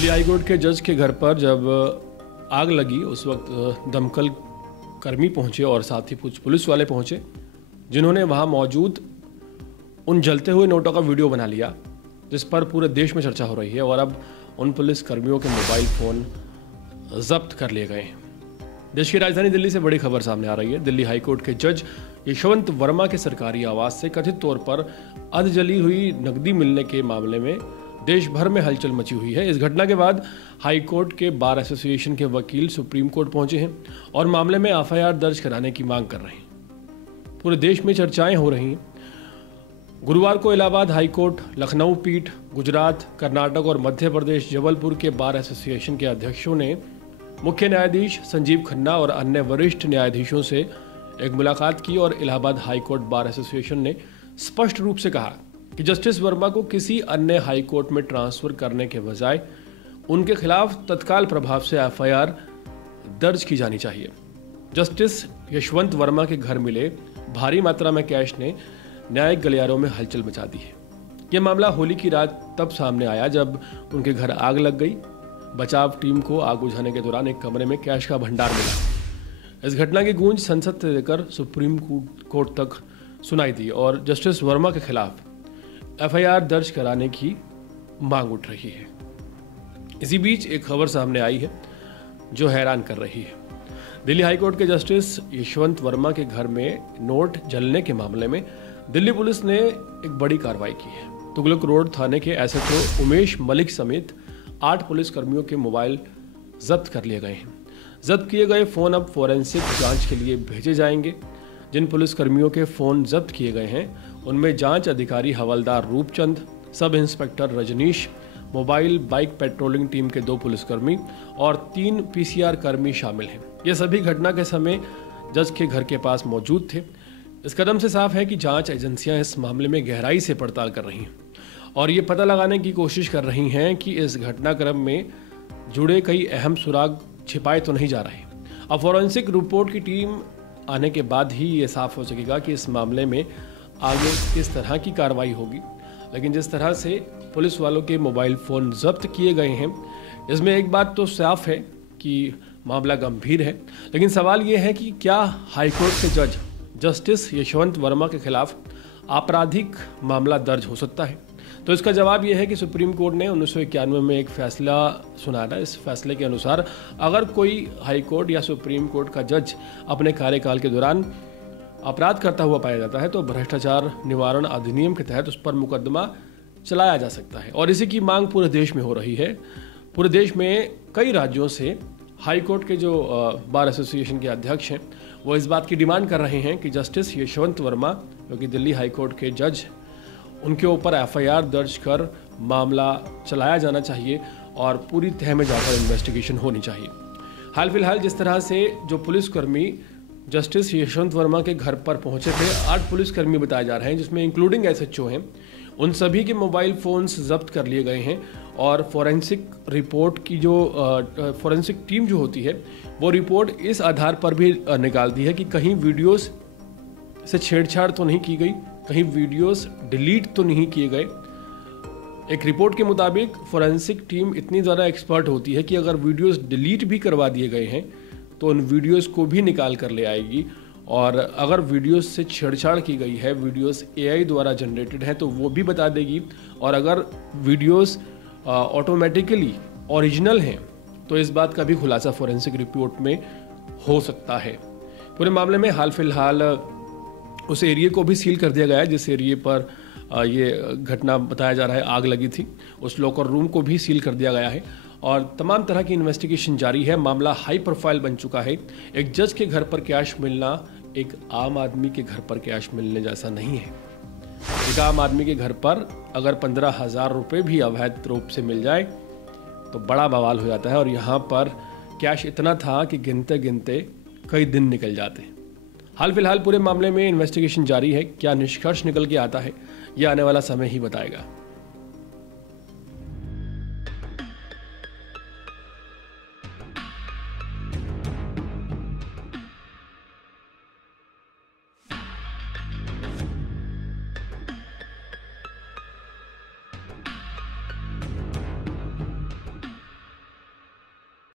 Delhi high court के जज के घर पर जब आग लगी उस वक्त दमकल कर्मी पहुंचे और साथ ही कुछ पुलिस वाले पहुंचे, जिन्होंने वहां मौजूद उन जलते हुए नोटों का वीडियो बना लिया, जिस पर पूरे देश में चर्चा हो रही है। और अब उन पुलिस कर्मियों के मोबाइल फ़ोन जब्त कर लिए गए हैं। देश की राजधानी दिल्ली से बड़ी खबर सामने आ रही है। दिल्ली हाईकोर्ट के जज यशवंत वर्मा के सरकारी आवास से कथित तौर पर अधजली हुई नकदी मिलने के मामले में देश भर में हलचल मची हुई है। इस घटना के बाद हाई कोर्ट के बार एसोसिएशन के वकील सुप्रीम कोर्ट पहुंचे हैं और मामले में एफआईआर दर्ज कराने की मांग कर रहे हैं। पूरे देश में चर्चाएं हो रही हैं। गुरुवार को इलाहाबाद हाई कोर्ट, लखनऊ पीठ, गुजरात, कर्नाटक और मध्य प्रदेश जबलपुर के बार एसोसिएशन के अध्यक्षों ने मुख्य न्यायाधीश संजीव खन्ना और अन्य वरिष्ठ न्यायाधीशों से एक मुलाकात की और Allahabad high court bar association ने स्पष्ट रूप से कहा कि जस्टिस वर्मा को किसी अन्य हाई कोर्ट में ट्रांसफर करने के बजाय उनके खिलाफ तत्काल प्रभाव से एफआईआर दर्ज की जानी चाहिए। जस्टिस यशवंत वर्मा के घर मिले भारी मात्रा में कैश ने न्यायिक गलियारों में हलचल मचा दी है। यह मामला होली की रात तब सामने आया जब उनके घर आग लग गई। बचाव टीम को आग बुझाने के दौरान एक कमरे में कैश का भंडार मिला। इस घटना की गूंज संसद से लेकर सुप्रीम कोर्ट तक सुनाई दी और जस्टिस वर्मा के खिलाफ एफआईआर दर्ज कराने की मांग उठ रही है। इसी बीच एक खबर सामने आई है जो हैरान कर रही है। दिल्ली हाईकोर्ट के जस्टिस यशवंत वर्मा के घर में नोट जलने के मामले में दिल्ली पुलिस ने एक बड़ी कार्रवाई की है। तुगलक रोड थाने के एसएचओ उमेश मलिक समेत 8 पुलिस कर्मियों के मोबाइल जब्त कर लिए गए हैं। जब्त किए गए फोन अब फोरेंसिक जांच के लिए भेजे जाएंगे। जिन पुलिस कर्मियों के फोन जब्त किए गए हैं उनमें जांच अधिकारी हवलदार Roopchand, sub inspector Rajnish, mobile bike patrolling team के 2 पुलिसकर्मी और 3 पीसीआर कर्मी शामिल हैं। ये सभी घटना के समय जज के घर के पास मौजूद थे। इस कदम से साफ है कि जांच एजेंसियां इस मामले में गहराई से पड़ताल कर रही हैं और ये पता लगाने की कोशिश कर रही हैं कि इस घटनाक्रम में जुड़े कई अहम सुराग छिपाए तो नहीं जा रहे। अब फॉरेंसिक रिपोर्ट की टीम आने के बाद ही ये साफ हो सकेगा कि इस मामले में आगे किस तरह की कार्रवाई होगी। लेकिन जिस तरह से पुलिस वालों के मोबाइल फ़ोन जब्त किए गए हैं, इसमें एक बात तो साफ है कि मामला गंभीर है। लेकिन सवाल ये है कि क्या हाईकोर्ट के जज जस्टिस यशवंत वर्मा के खिलाफ आपराधिक मामला दर्ज हो सकता है? तो इसका जवाब यह है कि सुप्रीम कोर्ट ने 1991 में एक फैसला सुनाया था। इस फैसले के अनुसार अगर कोई हाई कोर्ट या सुप्रीम कोर्ट का जज अपने कार्यकाल के दौरान अपराध करता हुआ पाया जाता है तो भ्रष्टाचार निवारण अधिनियम के तहत उस पर मुकदमा चलाया जा सकता है। और इसी की मांग पूरे देश में हो रही है। पूरे देश में कई राज्यों से हाई कोर्ट के जो बार एसोसिएशन के अध्यक्ष हैं वो इस बात की डिमांड कर रहे हैं कि जस्टिस यशवंत वर्मा, जो कि दिल्ली हाई कोर्ट के जज, उनके ऊपर एफआईआर दर्ज कर मामला चलाया जाना चाहिए और पूरी तह में जाकर इन्वेस्टिगेशन होनी चाहिए। हाल फिलहाल जिस तरह से जो पुलिसकर्मी जस्टिस यशवंत वर्मा के घर पर पहुंचे थे, 8 पुलिसकर्मी बताए जा रहे हैं जिसमें इंक्लूडिंग एसएचओ हैं, उन सभी के मोबाइल फ़ोन्स जब्त कर लिए गए हैं और फॉरेंसिक रिपोर्ट की जो फॉरेंसिक टीम जो होती है वो रिपोर्ट इस आधार पर भी निकालती है कि कहीं वीडियोस से छेड़छाड़ तो नहीं की गई, कहीं वीडियोस डिलीट तो नहीं किए गए। एक रिपोर्ट के मुताबिक फॉरेंसिक टीम इतनी ज़्यादा एक्सपर्ट होती है कि अगर वीडियोस डिलीट भी करवा दिए गए हैं तो उन वीडियोस को भी निकाल कर ले आएगी। और अगर वीडियोस से छेड़छाड़ की गई है, वीडियोस एआई द्वारा जनरेटेड है, तो वो भी बता देगी। और अगर वीडियोस ऑटोमेटिकली ओरिजिनल हैं तो इस बात का भी खुलासा फॉरेंसिक रिपोर्ट में हो सकता है। पूरे मामले में हाल फिलहाल उस एरिया को भी सील कर दिया गया है जिस एरिया पर ये घटना बताया जा रहा है आग लगी थी। उस लॉकर रूम को भी सील कर दिया गया है और तमाम तरह की इन्वेस्टिगेशन जारी है। मामला हाई प्रोफाइल बन चुका है। एक जज के घर पर कैश मिलना एक आम आदमी के घर पर कैश मिलने जैसा नहीं है। एक आम आदमी के घर पर अगर 15,000 रुपये भी अवैध रूप से मिल जाए तो बड़ा बवाल हो जाता है। और यहाँ पर कैश इतना था कि गिनते गिनते कई दिन निकल जाते। हाल फिलहाल पूरे मामले में इन्वेस्टिगेशन जारी है। क्या निष्कर्ष निकल के आता है ये आने वाला समय ही बताएगा।